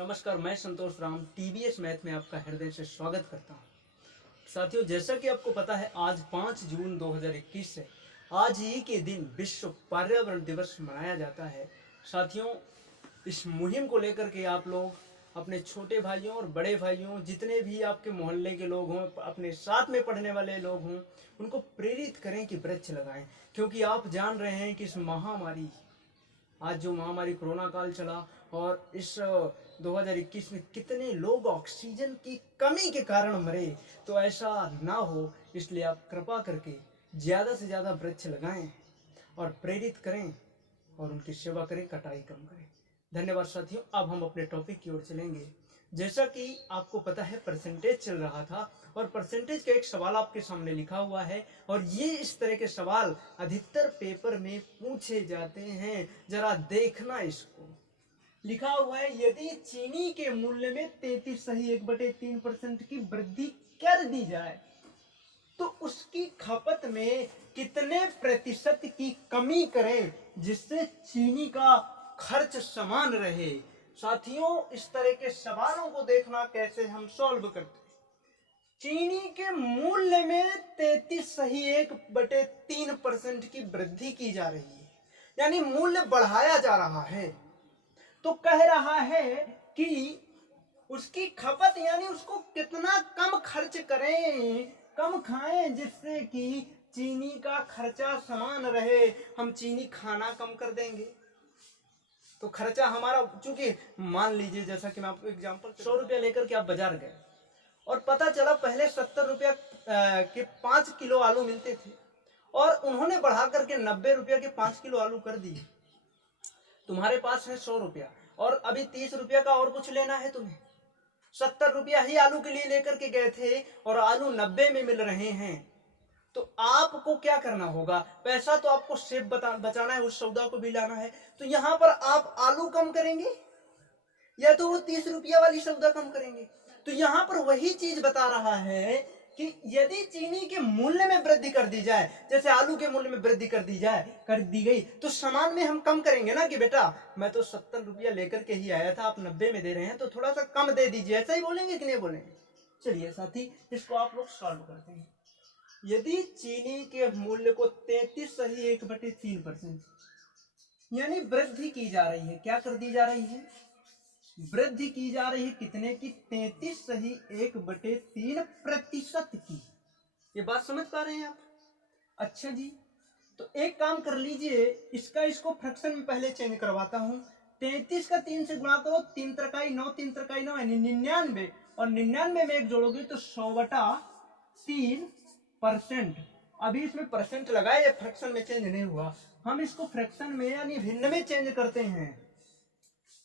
नमस्कार। मैं संतोष Ram TVS math में आपका हृदय से स्वागत करता हूं। साथियों, जैसा कि आपको पता है, आज 5 जून 2021 है। आज ही के दिन विश्व पर्यावरण दिवस मनाया जाता है। साथियों, इस मुहिम को लेकर के आप लोग अपने छोटे भाइयों और बड़े भाइयों, जितने भी आपके मोहल्ले के लोग हों, अपने साथ में पढ़ने वाले लोग हों, उनको प्रेरित करें कि वृक्ष लगाएं। क्योंकि आप जान रहे हैं कि इस महामारी, आज जो महामारी कोरोना काल चला और इस 2021 में कितने लोग ऑक्सीजन की कमी के कारण मरे, तो ऐसा ना हो, इसलिए आप कृपा करके ज़्यादा से ज़्यादा वृक्ष लगाएं और प्रेरित करें और उनकी सेवा करें, कटाई कम करें। धन्यवाद साथियों। अब हम अपने टॉपिक की ओर चलेंगे। जैसा कि आपको पता है, परसेंटेज चल रहा था और परसेंटेज का एक सवाल आपके सामने लिखा हुआ है और ये इस तरह के सवाल अधिकतर पेपर में पूछे जाते हैं। जरा देखना इसको। लिखा हुआ है, यदि चीनी के मूल्य में 33.1/3% की वृद्धि कर दी जाए तो उसकी खपत में कितने प्रतिशत की कमी करें जिससे चीनी का खर्च समान रहे। साथियों, इस तरह के सवालों को देखना कैसे हम सॉल्व करते हैं। चीनी के मूल्य में 33.1/3% की वृद्धि की जा रही है, यानी मूल्य बढ़ाया जा रहा है। तो कह रहा है कि उसकी खपत, यानी उसको कितना कम खर्च करें, कम खाएं, जिससे कि चीनी का खर्चा समान रहे। हम चीनी खाना कम कर देंगे तो खर्चा हमारा, चूंकि मान लीजिए, जैसा कि मैं आपको एग्जांपल, 100 रुपया लेकर के आप बाजार गए और पता चला पहले 70 रुपया के 5 किलो आलू मिलते थे और उन्होंने बढ़ा करके 90 रुपया के 5 किलो आलू कर दिए। तुम्हारे पास है 100 रुपया और अभी 30 रुपया का और कुछ लेना है तुम्हें। 70 रुपया ही आलू के लिए लेकर के गए थे और आलू 90 में मिल रहे हैं। तो आपको क्या करना होगा? पैसा तो आपको सिर्फ बचाना है, उस सौदा को भी लाना है। तो यहां पर आप आलू कम करेंगे या तो वो 30 रुपया वाली सौदा कम करेंगे। तो यहां पर वही चीज बता रहा है कि यदि चीनी के मूल्य में वृद्धि कर दी जाए, जैसे आलू के मूल्य में वृद्धि कर दी गई, तो सामान में हम कम करेंगे ना कि बेटा मैं तो 70 रुपया लेकर के ही आया था, आप 90 में दे रहे हैं, तो थोड़ा सा कम दे दीजिए। ऐसा ही बोलेंगे कि नहीं बोलेंगे? चलिए साथी, इसको आप लोग सॉल्व करते हैं। यदि चीनी के मूल्य को 33.1/3% यानी वृद्धि की जा रही है, क्या कर दी जा रही है? वृद्धि की जा रही है कितने की? 33.1/3% की। ये बात समझ पा रहे हैं आप? अच्छा जी, तो एक काम कर लीजिए, इसको फ्रैक्शन में पहले चेंज करवाता हूं। 33 का 3 से गुणा करो, 3 त्रिकाई 9, 3 त्रिकाई 9 यानी 99, और 99 में एक जोड़ोगे तो 100/3%। अभी इसमें परसेंट लगाए, ये फ्रैक्शन में चेंज नहीं हुआ। हम इसको फ्रैक्शन में यानी भिन्न में चेंज करते हैं।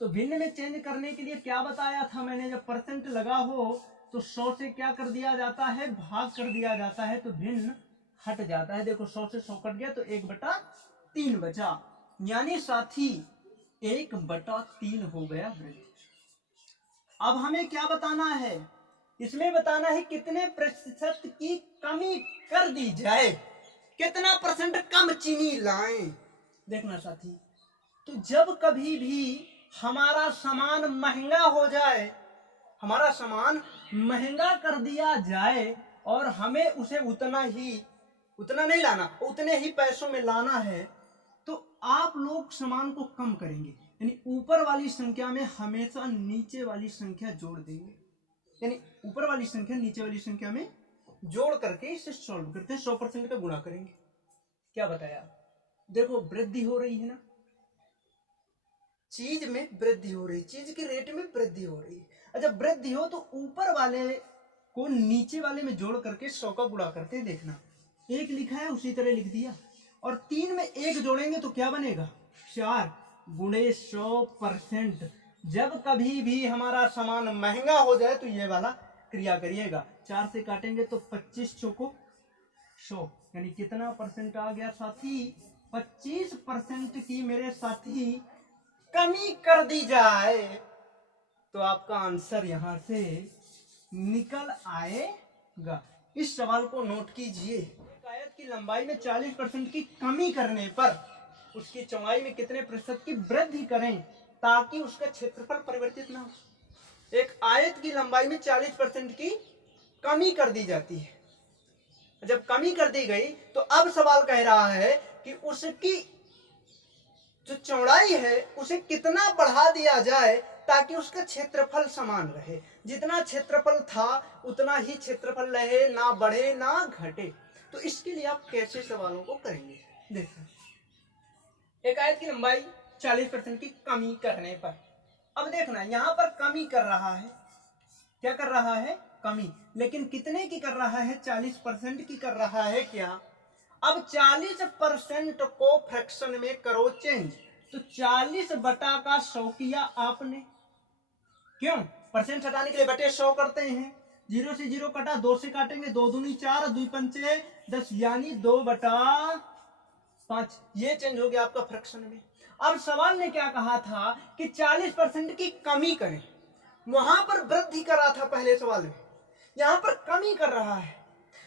तो भिन्न में चेंज करने के लिए क्या बताया था मैंने? जब परसेंट लगा हो तो 100 से क्या कर दिया जाता है? भाग कर दिया जाता है, तो भिन्न हट जाता है। देखो 100 से 100 कट गया तो 1/3 बचा, यानी साथी 1/3 हो गया वृद्धि। अब हमें क्या बताना है? इसमें बताना है कितने प्रतिशत की कमी कर दी जाए, कितना परसेंट कम चीनी लाएं। देखना साथी, तो जब कभी भी हमारा सामान महंगा हो जाए, हमारा सामान महंगा कर दिया जाए और हमें उसे उतना नहीं लाना, उतने ही पैसों में लाना है, तो आप लोग सामान को कम करेंगे, यानी ऊपर वाली संख्या में हमेशा नीचे वाली संख्या जोड़ देंगे, यानी ऊपर वाली संख्या नीचे वाली संख्या में जोड़ करके इसे सॉल्व करते हैं। 100% का गुणा करेंगे। क्या बताया? देखो वृद्धि हो रही है ना, चीज में वृद्धि हो रही, चीज के रेट में वृद्धि हो रही है। अच्छा, वृद्धि हो तो ऊपर वाले को नीचे वाले में जोड़ करके 100 का गुणा करते, देखना 1 लिखा है उसी तरह लिख दिया, और 3 में 1 जोड़ेंगे तो क्या बनेगा? 4 गुणे 100%। जब कभी भी हमारा सामान महंगा हो जाए तो ये वाला क्रिया करिएगा। 4 से काटेंगे तो 25 चौको 100, यानी कितना परसेंट आ गया साथी? 25% की मेरे साथी कमी कर दी जाए तो आपका आंसर यहां से निकल आएगा। इस सवाल को नोट कीजिए। एक आयत की लंबाई में 40% की कमी करने पर उसकी चौड़ाई में कितने प्रतिशत की वृद्धि करें ताकि उसका क्षेत्रफल परिवर्तित ना हो? एक आयत की लंबाई में 40% की कमी कर दी जाती है। जब कमी कर दी गई तो अब सवाल कह रहा है कि उसकी जो चौड़ाई है उसे कितना बढ़ा दिया जाए ताकि उसका क्षेत्रफल समान रहे। जितना क्षेत्रफल था उतना ही क्षेत्रफल रहे, ना बढ़े ना घटे। तो इसके लिए आप कैसे सवालों को करेंगे? देखो, एक आयत की लंबाई 40% की कमी करने पर, अब देखना यहां पर कमी कर रहा है। क्या कर रहा है? कमी। लेकिन कितने की कर रहा है? 40% की कर रहा है। क्या अब 40% को फ्रैक्शन में करो चेंज, तो 40/100 किया आपने। क्यों? परसेंट हटाने के लिए बटे 100 करते हैं। 0 से 0 कटा, 2 से काटेंगे, 2 दूनी 4, 2 पंचे 10, यानी 2/5। ये चेंज हो गया आपका फ्रैक्शन में। अब सवाल ने क्या कहा था कि 40% की कमी करें। वहां पर वृद्धि कर रहा था पहले सवाल में, यहां पर कमी कर रहा है।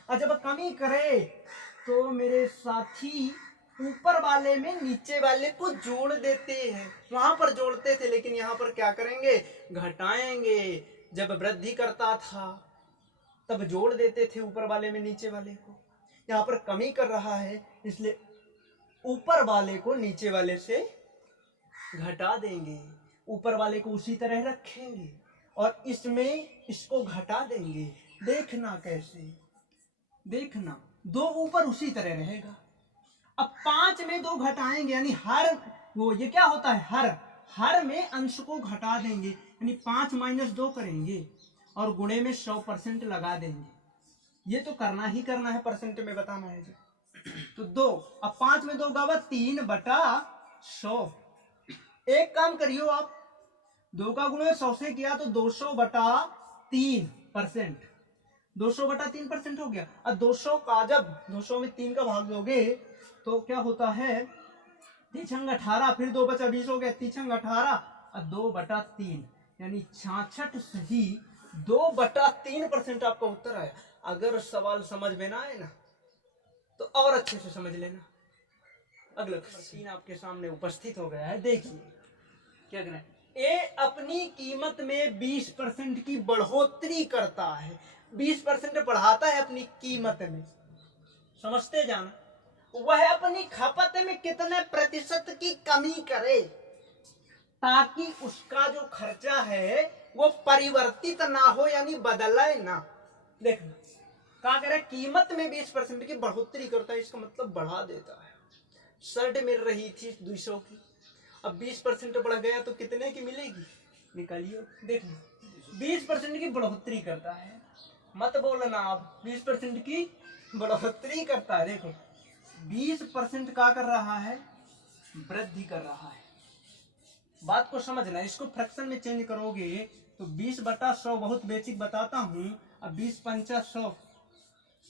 और जब कमी करे तो मेरे साथी ऊपर वाले में नीचे वाले को जोड़ देते हैं। वहां पर जोड़ते थे, लेकिन यहां पर क्या करेंगे? घटाएंगे। जब वृद्धि करता था तब जोड़ देते थे ऊपर वाले में नीचे वाले को। यहां पर कमी कर रहा है, इसलिए ऊपर वाले को नीचे वाले से घटा देंगे, ऊपर वाले को उसी तरह रखेंगे और इसमें इसको घटा देंगे। देखना कैसे? देखना, 2 ऊपर उसी तरह रहेगा। अब 5 में 2 घटाएंगे, यानी हर वो ये क्या होता है? हर में अंश को घटा देंगे, यानी 5 - 2 करेंगे और गुणे में 100% लगा देंगे। ये तो करना ही करना है, परसेंट में बताना है जो। तो 2, अब 5 में 2 गावा 3/100। एक काम करियो आप, 2 का गुणे 100 से किया तो 200/3%। 200/3% हो गया। अब 200 का जब 200 में 3 का भाग दोगे तो क्या होता है? 3 × 18, फिर 2 बचा 20 हो गया। 3 × 18 और 2/3, यानी 66 सही 2/3% आपका उत्तर आया। अगर सवाल समझ में ना आए ना तो और अच्छे से समझ लेना। अगला क्वेश्चन आपके सामने उपस्थित हो गया है, देखिए क्या कहना है। ए अपनी कीमत में 20% की बढ़ोतरी करता है। 20% बढ़ाता है अपनी कीमत में, समझते जाना। वह अपनी खपत में कितने प्रतिशत की कमी करे ताकि उसका जो खर्चा है वो परिवर्तित ना हो, यानी बदले ना। देखना क्या करे, कीमत में 20% की बढ़ोतरी करता है, इसका मतलब बढ़ा देता है। शर्ट मिल रही थी 200 की, अब 20% बढ़ गया तो कितने की मिलेगी? निकालिए। देखना 20% की बढ़ोतरी करता है, मत बोलना आप 20% की बढ़ोतरी करता है। देखो 20% का कर रहा है? वृद्धि कर रहा है। बात को समझना, इसको फ्रैक्शन में चेंज करोगे तो 20/100 बहुत बेसिक बताता हूं। अब 20×5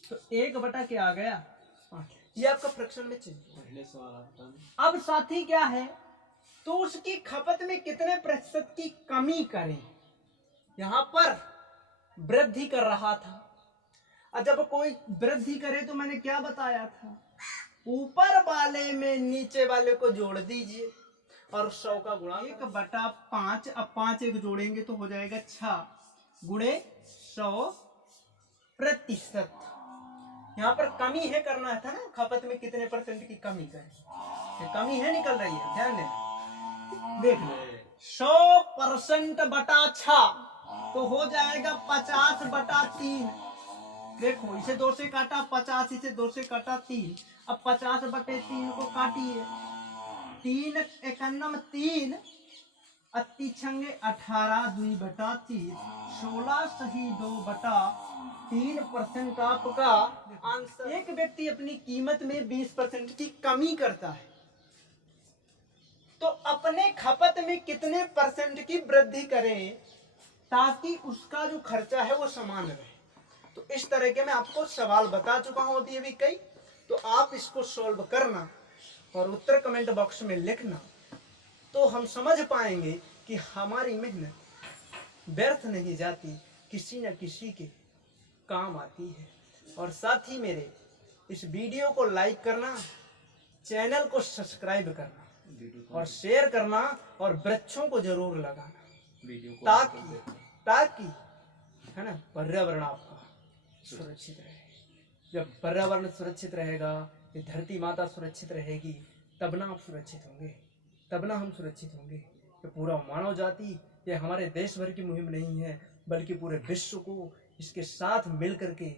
तो 1 क्या आ गया? 5। ये आपका फ्रैक्शन में चेंज। पहले सवाल अब साथी क्या है, तो उसकी खपत में कितने प्रतिशत की कमी करें। यहां पर वृद्धि कर रहा था, और जब कोई वृद्धि करे तो मैंने क्या बताया था? ऊपर वाले में नीचे वाले को जोड़ दीजिए और 100 का गुणा 1/5। अब 5 एक जोड़ेंगे तो हो जाएगा 6 गुणे 100%। यहाँ पर कमी है, करना था ना, खपत में कितने परसेंट की कमी करें। कमी है, निकल रही है, ध्यान दें। देख लो 100%/6 तो हो जाएगा 50/3। देखो इसे 2 से काटा 50, इसे 2 से काटा 3। अब 50/3 को काटिए, 3 × 3 अति छंगे 18, 2/3, 16 सही 2/3% आपका आंसर। एक व्यक्ति अपनी कीमत में 20% की कमी करता है तो अपने खपत में कितने परसेंट की वृद्धि करें ताकि उसका जो खर्चा है वो समान रहे। तो इस तरह के मैं आपको सवाल बता चुका हूं अभी कई, तो आप इसको सॉल्व करना और उत्तर कमेंट बॉक्स में लिखना, तो हम समझ पाएंगे कि हमारी मेहनत व्यर्थ नहीं जाती, किसी न किसी के काम आती है। और साथ ही मेरे इस वीडियो को लाइक करना, चैनल को सब्सक्राइब करना और शेयर करना और वृक्षों को जरूर लगाना ताकि ताकि, है ना, पर्यावरण आपका सुरक्षित रहे। जब पर्यावरण सुरक्षित रहेगा, ये धरती माता सुरक्षित रहेगी, तब ना आप सुरक्षित होंगे, तब ना हम सुरक्षित होंगे। ये पूरा मानव जाति, ये हमारे देश भर की मुहिम नहीं है, बल्कि पूरे विश्व को इसके साथ मिल करके